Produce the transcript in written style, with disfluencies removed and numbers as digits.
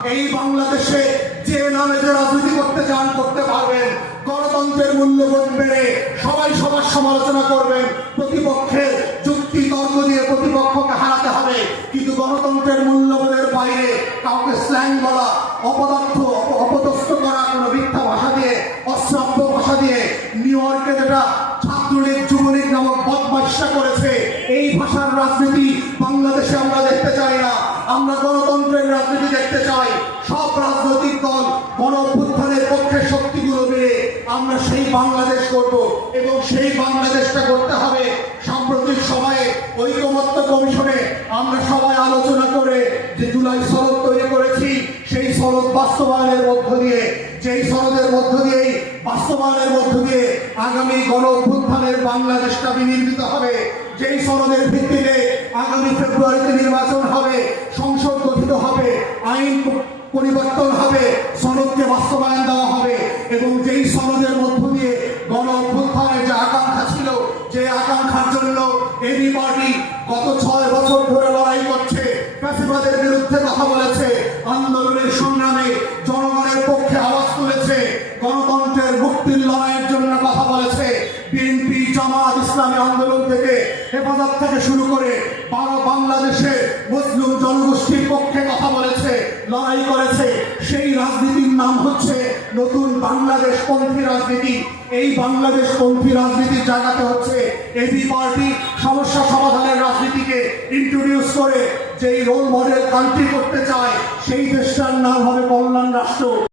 এই বাংলাদেশে যে নামে যে রাজনীতি করতে চান করতে পারবেন। গণতন্ত্রের মূল্যবোধ মেনে সবাই সবার সমালোচনা করবেন, প্রতিপক্ষের যুক্তি তর্ক দিয়ে প্রতিপক্ষকে হারাতে হবে, কিন্তু গণতন্ত্রের মূল্যবোধের বাইরে কাউকে স্ল্যাং বলা, অপদার্থ অপদস্থ করা, কোনো মিথ্যা ভাষা দিয়ে, অশ্রাব্য ভাষা দিয়ে নিউ ইয়র্কে যেটা ছাত্রলীগ যুবলীগ নামক বদমাইশা করেছে, এই ভাষার রাজনীতি বাংলাদেশে আমরা দেখতে চাই না। আমরা গণতন্ত্রের রাজনীতি দেখতে চাই। সব রাজনৈতিক দল গণ অভ্যুত্থানের পক্ষে শক্তিগুলো মিলে আমরা সেই বাংলাদেশ করব এবং সেই বাংলাদেশটা করতে হবে। সাম্প্রতিক সময়ে ঐকমত্য কমিশনে আমরা সবাই আলোচনা করে যে জুলাই সনদ তৈরি করেছি, সেই সনদ বাস্তবায়নের মধ্য দিয়ে, যেই সনদের মধ্য দিয়েই বাস্তবায়নের মধ্য দিয়ে আগামী গণ অভ্যুত্থানের বাংলাদেশটা বিনির্মিত হবে। যেই সনদের ভিত্তিতে আগামী ফেব্রুয়ারিতে নির্বাচন হবে, সংসদ গঠিত হবে, আইন পরিবর্তন হবে, সনদকে বাস্তবায়ন দেওয়া হবে এবং যেই সনদের মধ্য দিয়ে গণ অভ্যুত্থানের যে আকাঙ্ক্ষা ছিল, যে আকাঙ্ক্ষার জন্য এবি পার্টি গত 6 বছর ধরে লড়াই করছে, ফ্যাসিবাদের বিরুদ্ধে কথা বলেছে, আন্দোলনের সংগ্রামে জনগণের পক্ষে আওয়াজ তুলেছে, গণতন্ত্রের মুক্তির লড়াইয়ের জন্য কথা বলেছে, বিএনপি জামাত ইসলামী আন্দোলন থেকে হেফাজত থেকে শুরু করে বাংলাদেশে মুসলিম জনগোষ্ঠীর পক্ষে কথা বলেছে, লড়াই করেছে। সেই রাজনীতির নাম হচ্ছে নতুন বাংলাদেশ পন্থী রাজনীতি। এই বাংলাদেশ পন্থী রাজনীতির জায়গাতে হচ্ছে এবি পার্টি সমস্যা সমাধানের রাজনীতিকে ইন্ট্রোডিউস করে যেই রোল মডেল কান্ট্রি করতে চায়, সেই দেশটার নাম হবে কল্যাণ রাষ্ট্র।